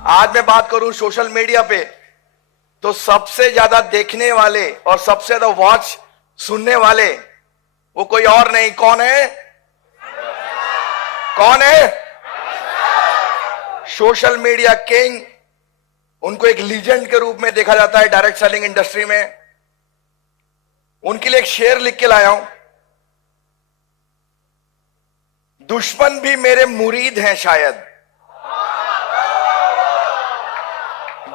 आज मैं बात करूं सोशल मीडिया पे, तो सबसे ज्यादा देखने वाले और सबसे ज्यादा वॉच सुनने वाले वो कोई और नहीं, कौन है? कौन है? Social media king. उनको एक लीजेंड के रूप में देखा जाता है डायरेक्ट सेलिंग इंडस्ट्री में। उनके लिए एक शेर लिख के लाया हूं। दुश्मन भी मेरे मुरीद हैं शायद,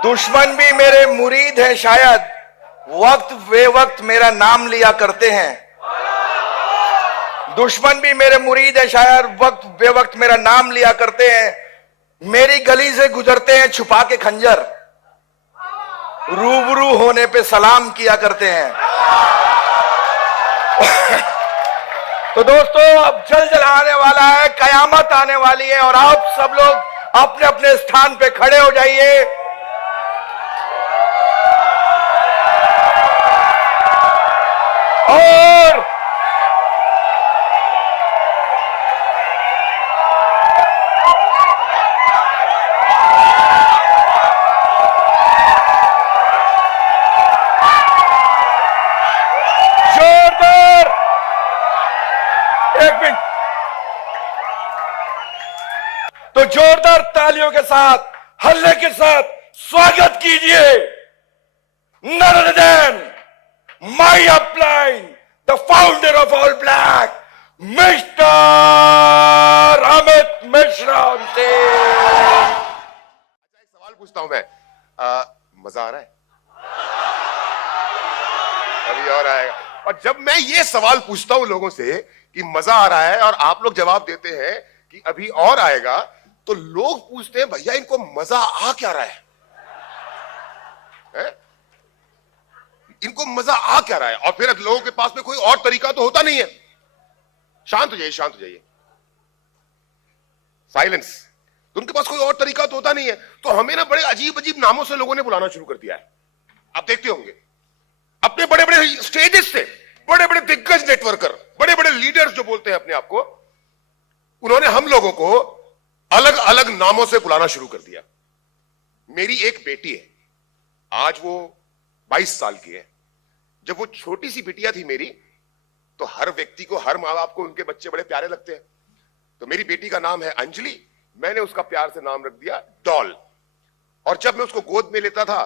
दुश्मन भी मेरे मुरीद हैं शायद, वक्त बेवक्त मेरा नाम लिया करते हैं। दुश्मन भी मेरे मुरीद है शायद, वक्त बेवक्त मेरा नाम लिया करते हैं। मेरी गली से गुजरते हैं छुपा के खंजर, रूबरू होने पे सलाम किया करते हैं। तो दोस्तों, अब जल्द आने वाला है, कयामत आने वाली है, और आप सब लोग अपने अपने स्थान पे खड़े हो जाइए। और जोरदार, एक मिनट, तो जोरदार तालियों के साथ, हल्ले के साथ स्वागत कीजिए none other than my upline, the founder of All Black, Mr. Amit Mishra से। एक सवाल पूछता हूं मैं, मजा आ रहा है? अभी और आएगा। और जब मैं ये सवाल पूछता हूं लोगों से कि मजा आ रहा है, और आप लोग जवाब देते हैं कि अभी और आएगा, तो लोग पूछते हैं भैया इनको मजा आ क्या रहा है? इनको मजा आ क्या रहा है? और फिर लोगों के पास में कोई और तरीका तो होता नहीं है। शांत हो जाइए, शांत हो जाइए, साइलेंस। तो उनके पास कोई और तरीका तो होता नहीं है, तो हमें ना बड़े अजीब अजीब नामों से लोगों ने बुलाना शुरू कर दिया है। आप देखते होंगे अपने बड़े बड़े स्टेजेस से, बड़े बड़े दिग्गज नेटवर्कर, बड़े बड़े लीडर्स जो बोलते हैं अपने आप को, उन्होंने हम लोगों को अलग अलग नामों से बुलाना शुरू कर दिया। मेरी एक बेटी है, आज वो 22 साल की है। जब वो छोटी सी बिटिया थी मेरी, तो हर व्यक्ति को, हर माँ बाप को उनके बच्चे बड़े प्यारे लगते हैं। तो मेरी बेटी का नाम है अंजलि, मैंने उसका प्यार से नाम रख दिया डॉल। और जब मैं उसको गोद में लेता था,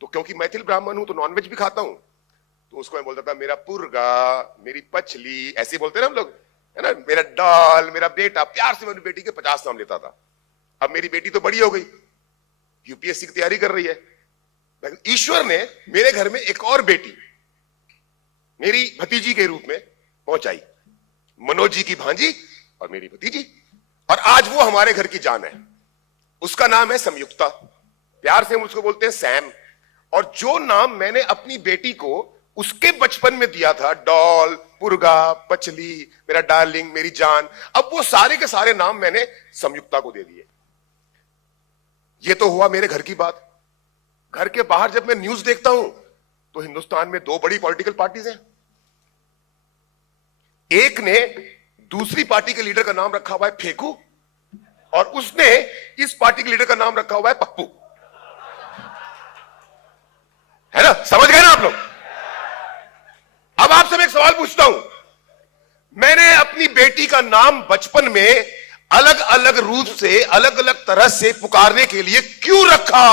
तो क्योंकि मैथिल ब्राह्मण हूं तो नॉनवेज भी खाता हूं, तो उसको मैं बोलता था मेरा पुर्गा, मेरी पछली, ऐसे बोलते ना हम लोग, है ना, मेरा डॉल, मेरा बेटा। प्यार से मेरी बेटी के 50 नाम लेता था। अब मेरी बेटी तो बड़ी हो गई, यूपीएससी की तैयारी कर रही है, लेकिन ईश्वर ने मेरे घर में एक और बेटी मेरी भतीजी के रूप में पहुंचाई, मनोज जी की भांजी और मेरी भतीजी। और आज वो हमारे घर की जान है। उसका नाम है संयुक्ता, प्यार से हम उसको बोलते हैं सैम। और जो नाम मैंने अपनी बेटी को उसके बचपन में दिया था, डॉल, पुर्गा, पचली, मेरा डार्लिंग, मेरी जान, अब वो सारे के सारे नाम मैंने संयुक्ता को दे दिए। ये तो हुआ मेरे घर की बात। घर के बाहर जब मैं न्यूज देखता हूं, तो हिंदुस्तान में 2 बड़ी पॉलिटिकल पार्टीज हैं। एक ने दूसरी पार्टी के लीडर का नाम रखा हुआ है फेकू, और उसने इस पार्टी के लीडर का नाम रखा हुआ है पप्पू। है ना, समझ गए ना आप लोग? अब आपसे मैं एक सवाल पूछता हूं, मैंने अपनी बेटी का नाम बचपन में अलग अलग रूप से, अलग अलग तरह से पुकारने के लिए क्यों रखा?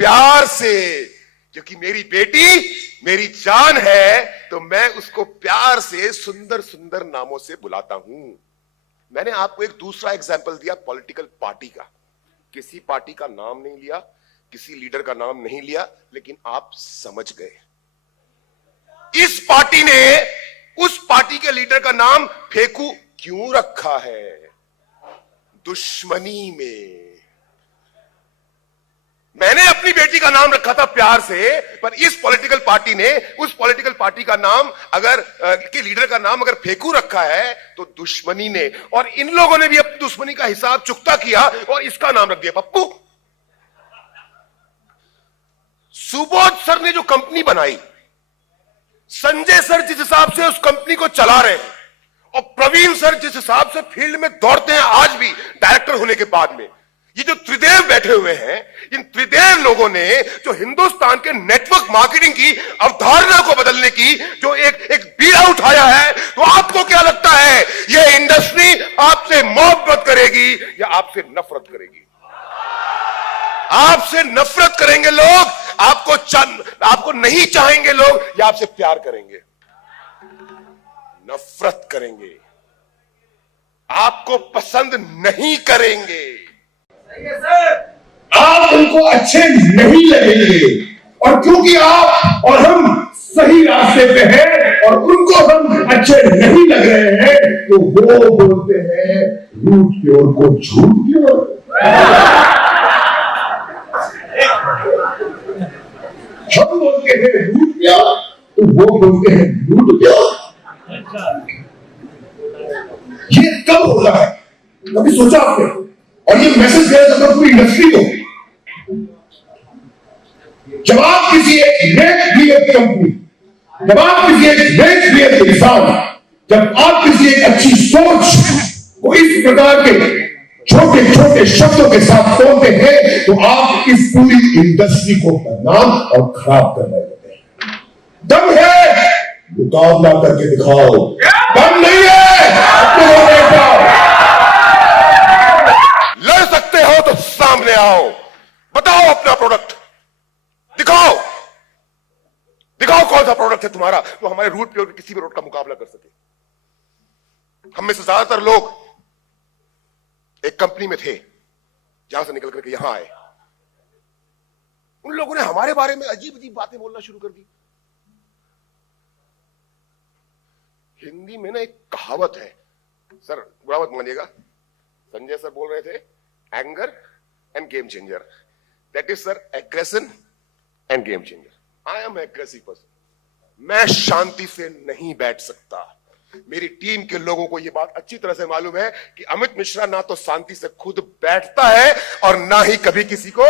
प्यार से, क्योंकि मेरी बेटी मेरी जान है, तो मैं उसको प्यार से सुंदर सुंदर नामों से बुलाता हूं। मैंने आपको एक दूसरा एग्जाम्पल दिया पॉलिटिकल पार्टी का। किसी पार्टी का नाम नहीं लिया, किसी लीडर का नाम नहीं लिया, लेकिन आप समझ गए। इस पार्टी ने उस पार्टी के लीडर का नाम फेकू क्यों रखा है? दुश्मनी में। मैंने अपनी बेटी का नाम रखा था प्यार से, पर इस पॉलिटिकल पार्टी ने उस पॉलिटिकल पार्टी का नाम अगर के लीडर का नाम अगर फेकू रखा है, तो दुश्मनी ने। और इन लोगों ने भी अपनी दुश्मनी का हिसाब चुकता किया और इसका नाम रख दिया पप्पू। सुबोध सर ने जो कंपनी बनाई, संजय सर जिस हिसाब से उस कंपनी को चला रहे हैं, और प्रवीण सर जिस हिसाब से फील्ड में दौड़ते हैं आज भी डायरेक्टर होने के बाद में, ये जो त्रिदेव बैठे हुए हैं, इन त्रिदेव लोगों ने जो हिंदुस्तान के नेटवर्क मार्केटिंग की अवधारणा को बदलने की जो एक बीड़ा उठाया है, तो आपको क्या लगता है ये इंडस्ट्री आपसे मोहब्बत करेगी या आपसे नफरत करेगी? आपसे नफरत करेंगे लोग, आपको नहीं चाहेंगे लोग, या आपसे प्यार करेंगे? नफरत करेंगे, आपको पसंद नहीं करेंगे, आप उनको अच्छे नहीं लगेंगे। और क्योंकि आप और हम सही रास्ते पे हैं और उनको हम अच्छे नहीं लग रहे हैं, तो वो बोलते हैं रूट प्योर को झूठ प्योर। हम बोलते हैं रूट प्योर, तो वो बोलते हैं लूट प्योर। ये कब होता है, कभी सोचा आपने? और ये मैसेज गया था पूरी इंडस्ट्री को। जब आप किसी एक नेक नियत कंपनी, जब आप किसी एक नेक नियत इंसान, जब आप किसी एक अच्छी सोच को इस प्रकार के छोटे छोटे शब्दों के साथ तोड़ते हैं, तो आप इस पूरी इंडस्ट्री को बदनाम और खराब कर रहे होते हैं। दम है, मुकाबला करके दिखाओ। दम नहीं है, अपने को देखो। लड़ सकते हो तो सामने आओ, बताओ अपना प्रोडक्ट, दिखाओ कौन सा प्रोडक्ट है तुम्हारा जो हमारे रूट प्योर के किसी भी रोड का मुकाबला कर सके। हम में से ज्यादातर लोग एक कंपनी में थे, जहां से निकल करके यहां आए। उन लोगों ने हमारे बारे में अजीब अजीब बातें बोलना शुरू कर दी। हिंदी में ना एक कहावत है, सर बुरा मत मानिएगा, संजय सर बोल रहे थे, anger end game changer, that is sir aggression end game changer. I am aggressive person, मैं शांति से नहीं बैठ सकता। मेरी टीम के लोगों को यह बात अच्छी तरह से मालूम है कि अमित मिश्रा ना तो शांति से खुद बैठता है और ना ही कभी किसी को,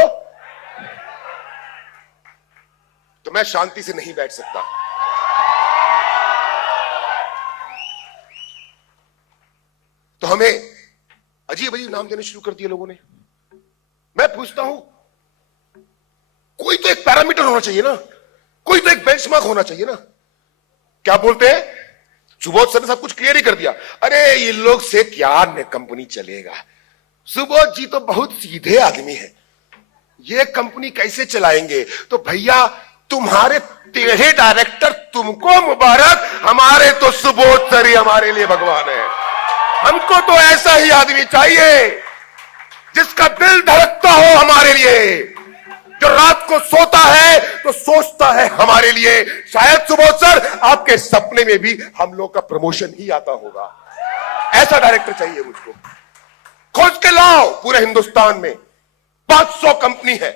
तो मैं शांति से नहीं बैठ सकता। तो हमें अजीब अजीब नाम देने शुरू कर दिए लोगों ने। मैं पूछता हूं, कोई तो एक पैरामीटर होना चाहिए ना, कोई तो एक बेंचमार्क होना चाहिए ना। क्या बोलते हैं, सुबोध सर ने सब कुछ क्लियर ही कर दिया। अरे ये लोग से क्या कंपनी चलेगा, सुबोध जी तो बहुत सीधे आदमी है, ये कंपनी कैसे चलाएंगे? तो भैया तुम्हारे टेढ़े डायरेक्टर तुमको मुबारक, हमारे तो सुबोध सर ही हमारे लिए भगवान है। हमको तो ऐसा ही आदमी चाहिए जिसका दिल धड़कता हो हमारे लिए, जो रात को सोता है तो सोचता है हमारे लिए। शायद सुबोध सर आपके सपने में भी हम लोग का प्रमोशन ही आता होगा। ऐसा डायरेक्टर चाहिए मुझको। खोज के लाओ, पूरे हिंदुस्तान में 500 कंपनी है।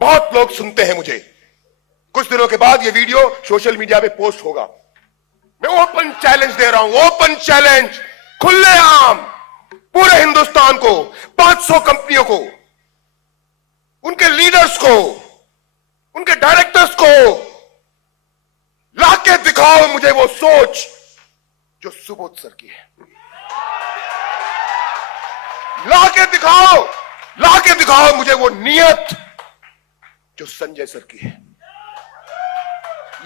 बहुत लोग सुनते हैं मुझे। कुछ दिनों के बाद ये वीडियो सोशल मीडिया पे पोस्ट होगा। मैं ओपन चैलेंज दे रहा हूं, ओपन चैलेंज, खुलेआम पूरे हिंदुस्तान को, 500 कंपनियों को, उनके लीडर्स को, उनके डायरेक्टर्स को लाके दिखाओ मुझे वो सोच जो सुबोध सर की है। लाके दिखाओ मुझे वो नियत जो संजय सर की है।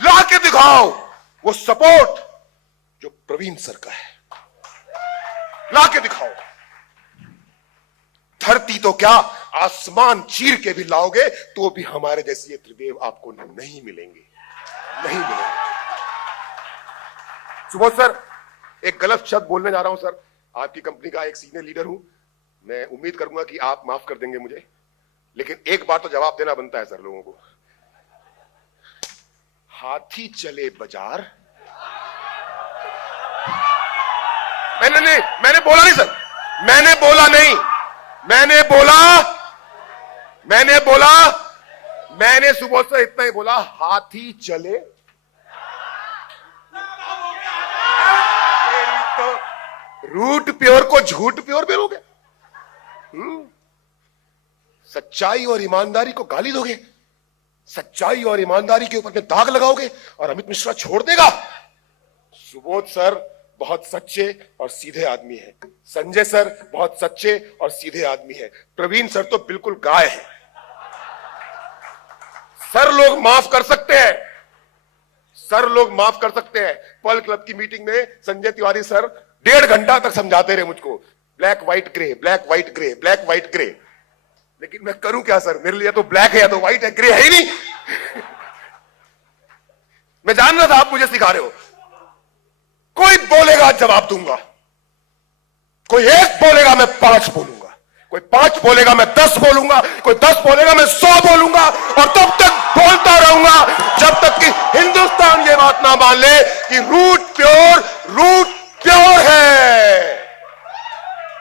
लाके दिखाओ वो सपोर्ट जो प्रवीण सर का है। लाके दिखाओ। धरती तो क्या, आसमान चीर के भी लाओगे तो भी हमारे जैसे ये त्रिदेव आपको नहीं मिलेंगे, नहीं मिलेंगे। सुबोध सर, एक गलत शब्द बोलने जा रहा हूं सर, आपकी कंपनी का एक सीनियर लीडर हूं, मैं उम्मीद करूंगा कि आप माफ कर देंगे मुझे, लेकिन एक बार तो जवाब देना बनता है सर लोगों को। हाथी चले बाजार, मैंने बोला नहीं सर, मैंने सुबोध सर इतना ही बोला, हाथी चले तो रूट प्योर को झूठ प्योर बोलोगे, सच्चाई और ईमानदारी को गाली दोगे, सच्चाई और ईमानदारी के ऊपर में दाग लगाओगे और अमित मिश्रा छोड़ देगा। सुबोध सर बहुत सच्चे और सीधे आदमी हैं। संजय सर बहुत सच्चे और सीधे आदमी हैं। प्रवीण सर तो बिल्कुल गाय हैं। सर लोग माफ कर सकते हैं, सर लोग माफ कर सकते हैं। पर्ल क्लब की मीटिंग में संजय तिवारी सर 1.5 घंटा तक समझाते रहे मुझको, black white grey, black white grey, black white grey. लेकिन मैं करूं क्या सर, मेरे लिए तो ब्लैक है या तो व्हाइट है, ग्रे है ही नहीं। मैं जान रहा था आप मुझे सिखा रहे हो। कोई बोलेगा जवाब दूंगा, कोई 1 बोलेगा मैं 5 बोलूंगा, कोई 5 बोलेगा मैं 10 बोलूंगा, कोई 10 बोलेगा मैं 100 बोलूंगा, और तब तक बोलता रहूंगा जब तक कि हिंदुस्तान ये बात ना मान ले कि रूट प्योर है।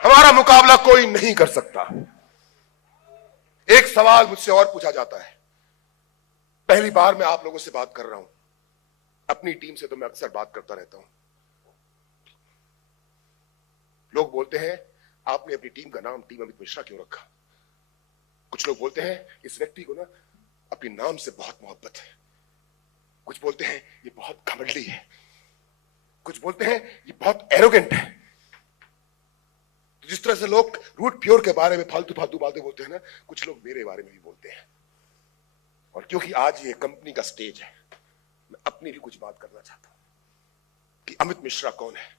हमारा मुकाबला कोई नहीं कर सकता। एक सवाल मुझसे और पूछा जाता है, पहली बार मैं आप लोगों से बात कर रहा हूं, अपनी टीम से तो मैं अक्सर बात करता रहता हूं। लोग बोलते हैं आपने अपनी टीम का नाम टीम अमित मिश्रा क्यों रखा? कुछ लोग बोलते हैं इस व्यक्ति को ना अपने नाम से बहुत मोहब्बत है, कुछ बोलते हैं ये बहुत घमंडी है, कुछ बोलते हैं ये बहुत एरोगेंट है। तो जिस तरह से लोग रूट प्योर के बारे में फालतू बातें बोलते हैं ना, कुछ लोग मेरे बारे में भी बोलते हैं। और क्योंकि आज ये कंपनी का स्टेज है, मैं अपनी भी कुछ बात करना चाहता हूं कि अमित मिश्रा कौन है।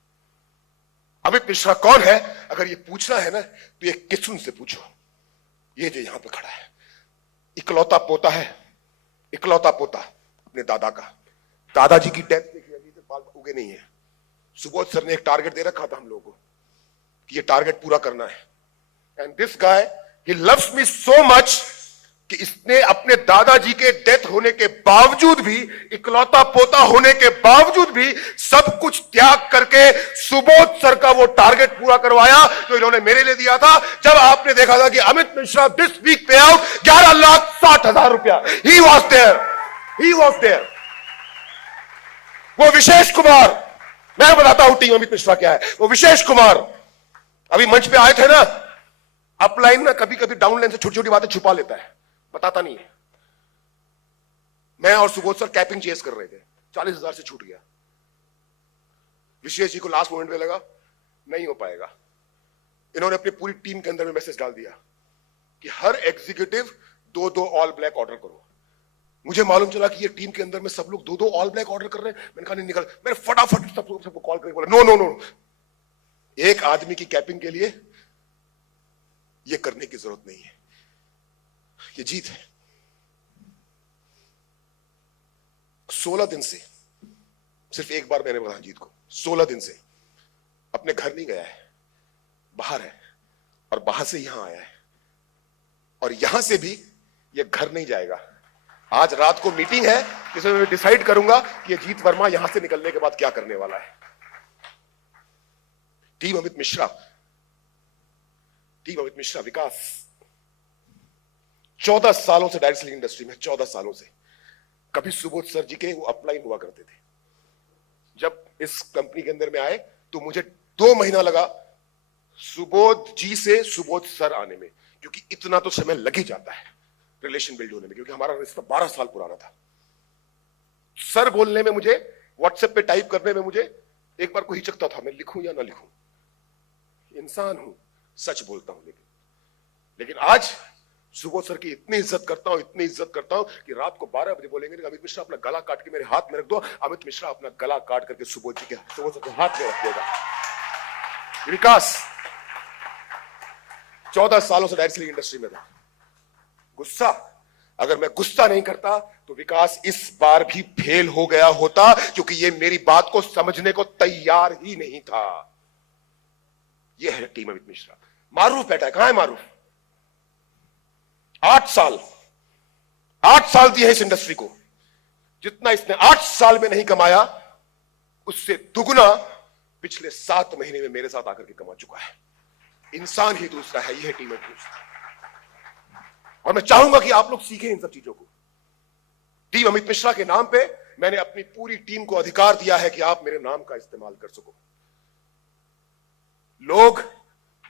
अमित मिश्रा कौन है अगर ये पूछना है ना तो ये किसुन से पूछो। ये जो यहां पे खड़ा है इकलौता पोता है, इकलौता पोता अपने दादा का। दादाजी की डेथ देखिए, अभी तक बाल उगे नहीं है। सुबोध सर ने एक टारगेट दे रखा था हम लोगों को कि ये टारगेट पूरा करना है। And this guy he loves me so much कि इसने अपने दादाजी के डेथ होने के बावजूद भी, इकलौता पोता होने के बावजूद भी सब कुछ त्याग करके सुबोध सर का वो टारगेट पूरा करवाया जो इन्होंने मेरे लिए दिया था। जब आपने देखा था कि Amit Mishra this week pay out 11,60,000 रुपया, he was there, he was there. वो विशेष कुमार, मैं बताता हूं टीम अमित मिश्रा क्या है। वो विशेष कुमार अभी मंच पे आए थे ना, अपलाइन ना कभी कभी डाउनलाइन से छोटी छोटी बातें छुपा लेता है, बताता नहीं है। मैं और सुबोध सर कैपिंग चेस कर रहे थे, 40,000 से छूट गया। विशेष जी को लास्ट मोमेंट में लगा नहीं हो पाएगा। इन्होंने अपनी पूरी टीम के अंदर में मैसेज डाल दिया कि हर एग्जीक्यूटिव 2-2 ऑल ब्लैक ऑर्डर करो। मुझे मालूम चला कि ये टीम के अंदर में सब लोग 2-2 ऑल ब्लैक ऑर्डर कर रहे हैं। मैंने कहा नहीं निकल। मैंने फटाफट सबको कॉल करके बोला नो नो नो, एक आदमी की कैपिंग के लिए ये करने की जरूरत नहीं है, ये जीत है। 16 दिन से सिर्फ एक बार मैंने बोला जीत को, 16 दिन से अपने घर नहीं गया है, बाहर है, और बाहर से यहां आया है, और यहां से भी ये घर नहीं जाएगा। आज रात को मीटिंग है जिसमें मैं डिसाइड करूंगा कि ये जीत वर्मा यहां से निकलने के बाद क्या करने वाला है। टीम अमित मिश्रा, टीम अमित मिश्रा विकास 14 सालों से डायरेक्ट सेलिंग इंडस्ट्री में, 14 सालों से। कभी सुबोध सर जी के वो अपलाइन हुआ करते थे। जब इस कंपनी के अंदर में आए तो मुझे 2 महीना लगा सुबोध जी से सुबोध सर आने में, क्योंकि इतना तो समय लग ही जाता है रिलेशन बिल्ड होने में, क्योंकि हमारा रिश्ता 12 साल पुराना था। सर बोलने में मुझे, व्हाट्सएप पे टाइप करने में मुझे एक बार को हिचकता था, मैं लिखूं या ना लिखूं। इंसान हूं, सच बोलता हूं, लेकिन आज सुबोध सर की इतनी इज्जत करता हूं, इतनी इज्जत करता हूं कि रात को 12 बजे बोलेंगे अमित मिश्रा अपना गला काट के मेरे हाथ में रख दो। अमित मिश्रा अपना गला काट करके सुबोध सर के हाथ में रख देगा। विकास 14 सालों से डायरेक्ट सेलिंग इंडस्ट्री में था। गुस्सा, अगर मैं गुस्सा नहीं करता तो विकास इस बार भी फेल हो गया होता, क्योंकि ये मेरी बात को समझने को तैयार ही नहीं था। ये है टीम अमित मिश्रा। मारूफ बैठा है, कहां है मारूफ? 8 साल दिए है इस इंडस्ट्री को। जितना इसने 8 साल में नहीं कमाया उससे दुगुना पिछले 7 महीने में मेरे साथ आकर के कमा चुका है। इंसान ही दूसरा है, यह टीम अमित मिश्रा। और मैं चाहूंगा कि आप लोग सीखें इन सब चीजों को। टीम अमित मिश्रा के नाम पे मैंने अपनी पूरी टीम को अधिकार दिया है कि आप मेरे नाम का इस्तेमाल कर सको। लोग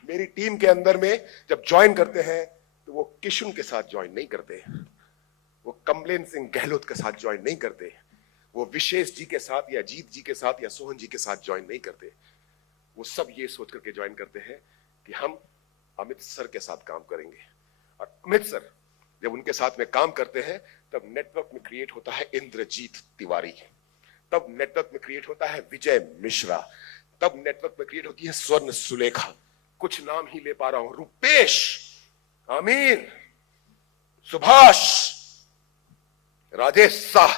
मेरी टीम के अंदर में जब ज्वाइन करते हैं तो वो किशुन के साथ ज्वाइन नहीं करते, वो कमलेन सिंह गहलोत के साथ ज्वाइन नहीं करते, वो विशेष जी के साथ या जीत जी के साथ या सोहन जी के साथ ज्वाइन नहीं करते। वो सब ये सोच करके ज्वाइन करते हैं कि हम अमित सर के साथ काम करेंगे, और अमित सर जब उनके साथ में काम करते हैं तब नेटवर्क में क्रिएट होता है इंद्रजीत तिवारी, तब नेटवर्क में क्रिएट होता है विजय मिश्रा, तब नेटवर्क में क्रिएट होती है स्वर्ण सुलेखा, कुछ नाम ही ले पा रहा हूं, रुपेश, अमीन, सुभाष, राजेश शाह,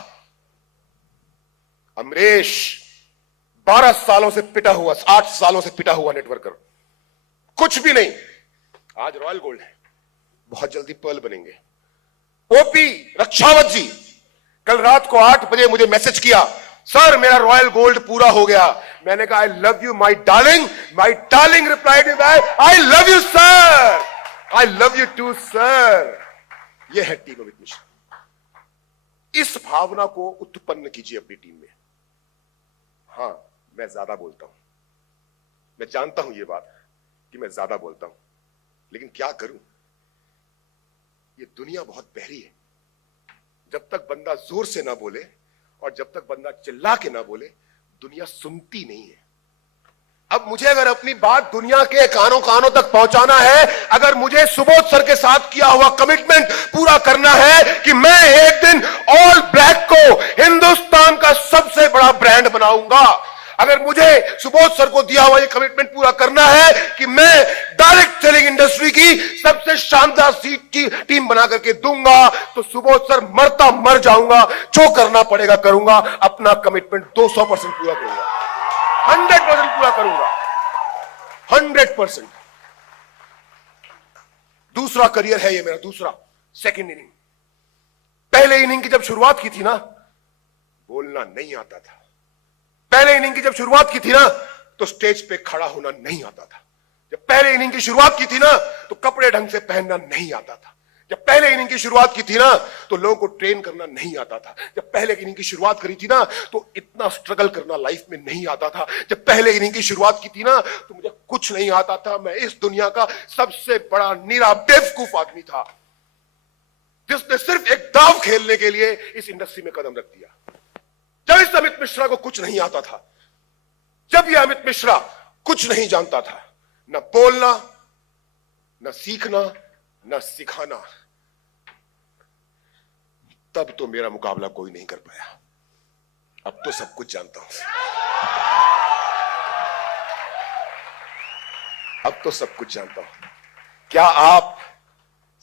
अमरेश, 12 सालों से पिटा हुआ, 8 सालों से पिटा हुआ नेटवर्कर, कुछ भी नहीं। आज रॉयल गोल्ड है, बहुत जल्दी पर्ल बनेंगे। ओपी रक्षावत जी कल रात को 8 बजे मुझे मैसेज किया, सर मेरा रॉयल गोल्ड पूरा हो गया। मैंने कहा I love you my darling. My darling replied me back, I love you sir, I love you too sir. यह है टीम अमित मिश्रा। इस भावना को उत्पन्न कीजिए अपनी टीम में। हां, मैं ज्यादा बोलता हूं, मैं जानता हूं ये बात कि मैं ज्यादा बोलता हूं, लेकिन क्या करूं, ये दुनिया बहुत बहरी है। जब तक बंदा जोर से ना बोले और जब तक बंदा चिल्ला के ना बोले, दुनिया सुनती नहीं है। अब मुझे अगर अपनी बात दुनिया के कानों कानों तक पहुंचाना है, अगर मुझे सुबोध सर के साथ किया हुआ कमिटमेंट पूरा करना है कि मैं एक दिन ऑल ब्लैक को हिंदुस्तान का सबसे बड़ा ब्रांड बनाऊंगा, अगर मुझे सुबोध सर को दिया हुआ ये कमिटमेंट पूरा करना है कि मैं डायरेक्ट सेलिंग इंडस्ट्री की सबसे शानदार सीट की टीम बना करके दूंगा, तो सुबोध सर मरता मर जाऊंगा, जो करना पड़ेगा करूंगा, अपना कमिटमेंट 200% पूरा करूंगा, 100% पूरा करूंगा, 100%। दूसरा करियर है ये मेरा, दूसरा सेकंड इनिंग। पहले इनिंग की जब शुरुआत की थी ना, बोलना नहीं आता था। पहले इनिंग की जब शुरुआत की थी ना, तो स्टेज पे खड़ा होना नहीं आता था। जब पहले इनिंग की शुरुआत की थी ना, तो कपड़े ढंग से पहनना नहीं आता था। जब पहले इनिंग की शुरुआत की थी ना, तो लोगों को ट्रेन करना नहीं आता था। जब पहले इनिंग की शुरुआत करी थी ना, तो इतना स्ट्रगल करना लाइफ में नहीं आता था। जब पहले इनिंग की शुरुआत की थी ना, तो मुझे कुछ नहीं आता था। मैं इस दुनिया का सबसे बड़ा नीरा बेवकूफ आदमी था, जिसने सिर्फ एक दाव खेलने के लिए इस इंडस्ट्री में कदम रख दिया। जब इस अमित मिश्रा को कुछ नहीं आता था, जब यह अमित मिश्रा कुछ नहीं जानता था, न बोलना, न सीखना, न सिखाना, तब तो मेरा मुकाबला कोई नहीं कर पाया। अब तो सब कुछ जानता हूं, अब तो सब कुछ जानता हूं। क्या आप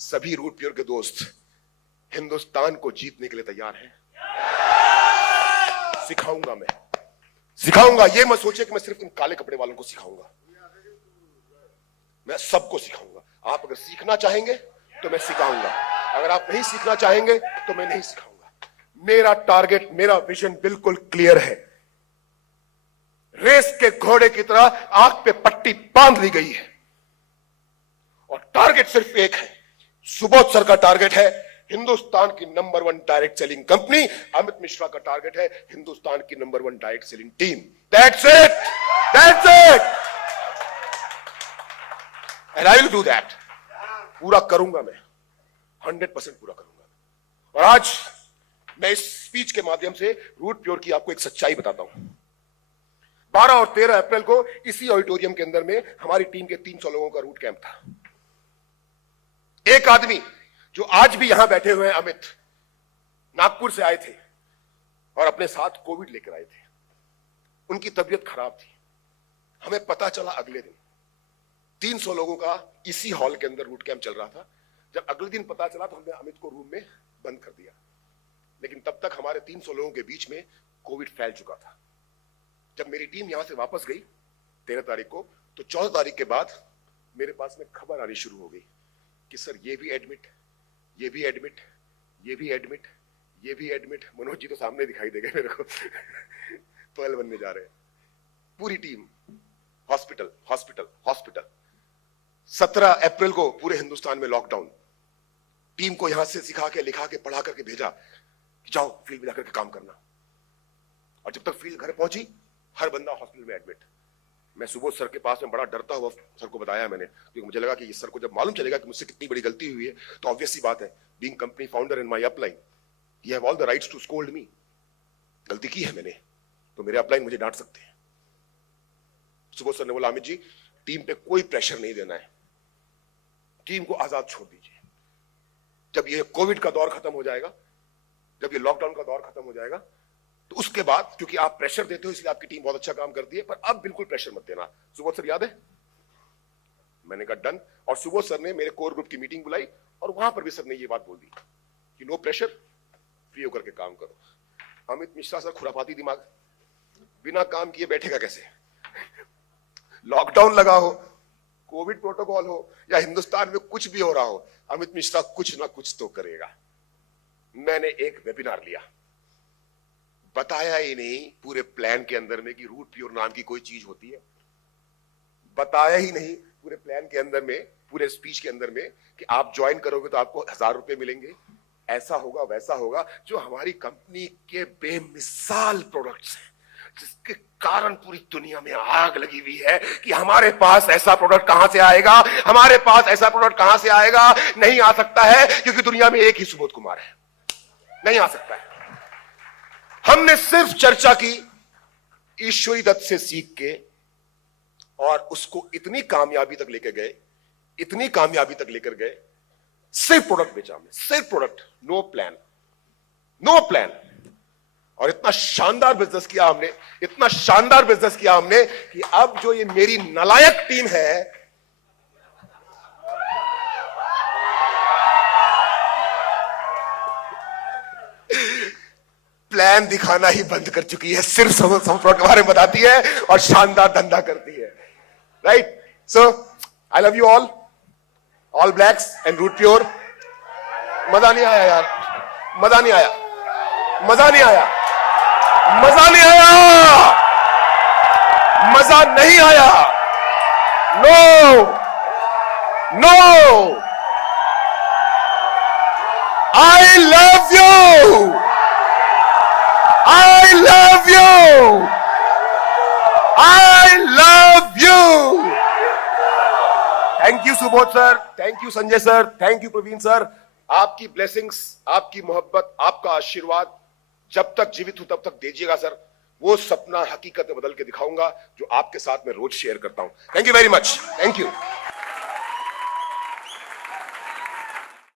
सभी रूट प्योर के दोस्त हिंदुस्तान को जीतने के लिए तैयार हैं? सिखाऊंगा, मैं सिखाऊंगा। ये मत सोचिए कि मैं सिर्फ इन काले कपड़े वालों को सिखाऊंगा, मैं सबको सिखाऊंगा। आप अगर सीखना चाहेंगे तो मैं सिखाऊंगा, अगर आप नहीं सीखना चाहेंगे तो मैं नहीं सिखाऊंगा। मेरा टारगेट, मेरा विजन बिल्कुल क्लियर है। रेस के घोड़े की तरह आंख पे पट्टी बांध ली गई है और टारगेट सिर्फ एक है। सुबोध सर का टारगेट है हिंदुस्तान की number 1 direct selling company, Amit Mishra का टारगेट है हिंदुस्तान की number 1 direct selling team. That's it, that's it, and I will do that. पूरा करूंगा मैं, 100% पूरा करूंगा। और आज मैं इस स्पीच के माध्यम से रूट प्योर की आपको एक सच्चाई बताता हूं। 12 और 13 अप्रैल को इसी ऑडिटोरियम के अंदर में हमारी टीम के 300 लोगों का रूट कैंप था। एक आदमी जो आज भी यहां बैठे हुए हैं, अमित, नागपुर से आए थे और अपने साथ कोविड लेकर आए थे। उनकी तबीयत खराब थी। हमें पता चला अगले दिन, 300 लोगों का इसी हॉल के अंदर रूट कैंप चल रहा था। जब अगले दिन पता चला तो हमने अमित को रूम में बंद कर दिया, लेकिन तब तक हमारे 300 लोगों के बीच में कोविड फैल चुका था। जब मेरी टीम यहां से वापस गई 13 तारीख को, तो 14 तारीख के बाद मेरे पास में खबर आनी शुरू हो गई कि सर ये भी एडमिट, ये भी एडमिट, ये भी एडमिट, ये भी एडमिट। मनोज जी तो सामने दिखाई देगा मेरे को पहल बनने जा रहे हैं। पूरी टीम हॉस्पिटल, हॉस्पिटल, हॉस्पिटल। 17 अप्रैल को पूरे हिंदुस्तान में लॉकडाउन। टीम को यहां से सिखा के, लिखा के, पढ़ा करके भेजा कि जाओ फील्ड में जाकर के काम करना। और जब तक फील्ड घर पहुंची, हर बंदा हॉस्पिटल में एडमिट। मैं सुबोध सर के पास में बड़ा डरता हुआ सर को बताया मैंने, क्योंकि मुझे लगा कि इस सर को जब मालूम चलेगा कि मुझसे कितनी बड़ी गलती हुई है, तो ऑब्वियस सी बात है, being company founder in my upline, you have all the rights to scold me. गलती की है मैंने तो मेरे अपलाइन मुझे डांट सकते हैं। सुबोध सर ने बोला अमित जी टीम पे कोई प्रेशर नहीं देना है, टीम को आजाद छोड़ दीजिए। जब ये कोविड का दौर खत्म हो जाएगा, जब ये लॉकडाउन का दौर खत्म हो जाएगा तो उसके बाद, क्योंकि आप प्रेशर देते हो इसलिए आपकी टीम बहुत अच्छा काम करती है, पर अब बिल्कुल प्रेशर मत देना। सुबोध सर याद है? मैंने कहा डन। और सुबोध सर ने मेरे कोर ग्रुप की मीटिंग बुलाई और वहां पर भी सर ने ये बात बोल दी कि नो प्रेशर, फ्री होकर के काम करो। अमित मिश्रा सर खुरापाती दिमाग, बिना काम किए बैठेगा कैसे? लॉकडाउन लगा हो, कोविड प्रोटोकॉल हो या हिंदुस्तान में कुछ भी हो रहा हो, अमित मिश्रा कुछ ना कुछ तो करेगा। मैंने एक वेबिनार लिया, बताया ही नहीं पूरे प्लान के अंदर में कि रूट प्योर नाम की कोई चीज होती है, बताया ही नहीं पूरे प्लान के अंदर में, पूरे स्पीच के अंदर में कि आप ज्वाइन करोगे तो आपको 1000 रुपए मिलेंगे, ऐसा होगा वैसा होगा। जो हमारी कंपनी के बेमिसाल प्रोडक्ट्स हैं जिसके कारण पूरी दुनिया में आग लगी हुई है कि हमारे पास ऐसा प्रोडक्ट कहां से आएगा, हमारे पास ऐसा प्रोडक्ट कहां से आएगा। नहीं आ सकता है क्योंकि दुनिया में एक ही सुबोध कुमार है, नहीं आ सकता है। हमने सिर्फ चर्चा की ईश्वरी दत्त से सीख के और उसको इतनी कामयाबी तक लेकर गए, इतनी कामयाबी तक लेकर गए। सिर्फ प्रोडक्ट बेचा हमने, सिर्फ product, no plan, no plan. और इतना शानदार बिजनेस किया हमने, इतना शानदार बिजनेस किया हमने कि अब जो ये मेरी नालायक टीम है, प्लान दिखाना ही बंद कर चुकी है, सिर्फ प्रोडक्ट के बारे में बताती है और शानदार धंधा करती है। Right? So I love you all blacks and root pure. मजा नहीं आया यार, मजा नहीं आया, मजा नहीं आया, मजा नहीं आया, मजा नहीं आया। No no, I love you, I love you! I love you! Thank you Subodh sir, thank you Sanjay sir, thank you Praveen sir. आपकी ब्लेसिंग्स, आपकी मोहब्बत, आपका आशीर्वाद जब तक जीवित हूं तब तक दीजिएगा सर। वो सपना हकीकत में बदल के दिखाऊंगा जो आपके साथ मैं रोज शेयर करता हूं। Thank you very much, thank you.